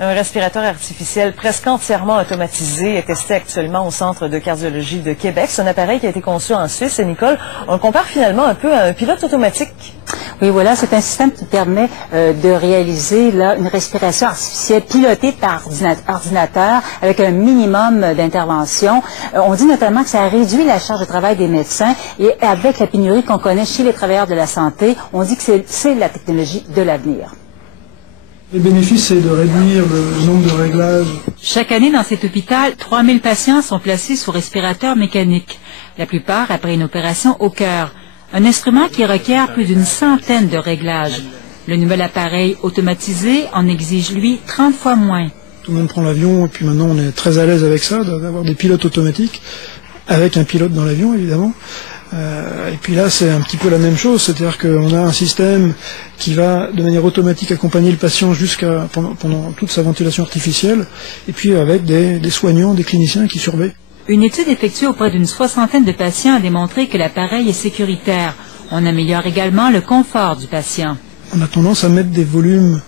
Un respirateur artificiel presque entièrement automatisé est testé actuellement au Centre de cardiologie de Québec. C'est un appareil qui a été conçu en Suisse. Et Nicole, on le compare finalement un peu à un pilote automatique. Oui, voilà, c'est un système qui permet de réaliser là, une respiration artificielle pilotée par ordinateur avec un minimum d'intervention. On dit notamment que ça réduit la charge de travail des médecins et avec la pénurie qu'on connaît chez les travailleurs de la santé, on dit que c'est la technologie de l'avenir. Les bénéfices, c'est de réduire le nombre de réglages. Chaque année, dans cet hôpital, 3000 patients sont placés sous respirateur mécanique, la plupart après une opération au cœur. Un instrument qui requiert plus d'une centaine de réglages. Le nouvel appareil automatisé en exige, lui, 30 fois moins. Tout le monde prend l'avion et puis maintenant on est très à l'aise avec ça, d'avoir des pilotes automatiques, avec un pilote dans l'avion évidemment. Et puis là c'est un petit peu la même chose, c'est-à-dire qu'on a un système qui va de manière automatique accompagner le patient pendant toute sa ventilation artificielle, et puis avec des soignants, des cliniciens qui surveillent. Une étude effectuée auprès d'une soixantaine de patients a démontré que l'appareil est sécuritaire. On améliore également le confort du patient. On a tendance à mettre des volumes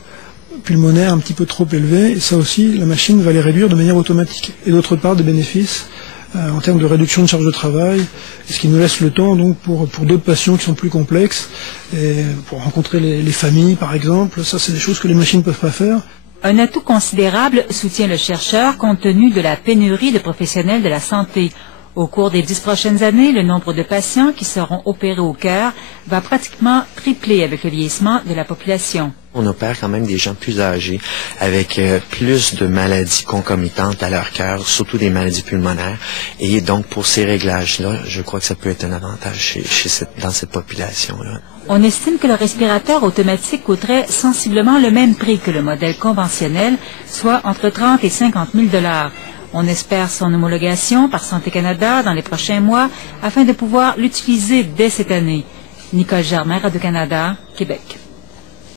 pulmonaires un petit peu trop élevés, et ça aussi, la machine va les réduire de manière automatique. Et d'autre part, des bénéfices en termes de réduction de charge de travail, ce qui nous laisse le temps donc pour d'autres patients qui sont plus complexes, et pour rencontrer les familles par exemple. Ça, c'est des choses que les machines ne peuvent pas faire. Un atout considérable, soutient le chercheur, compte tenu de la pénurie de professionnels de la santé. Au cours des 10 prochaines années, le nombre de patients qui seront opérés au cœur va pratiquement tripler avec le vieillissement de la population. On opère quand même des gens plus âgés, avec plus de maladies concomitantes à leur cœur, surtout des maladies pulmonaires. Et donc, pour ces réglages-là, je crois que ça peut être un avantage dans cette population-là. On estime que le respirateur automatique coûterait sensiblement le même prix que le modèle conventionnel, soit entre 30 et 50 000 $. On espère son homologation par Santé Canada dans les prochains mois afin de pouvoir l'utiliser dès cette année. Nicole Germain, Radio-Canada, Québec.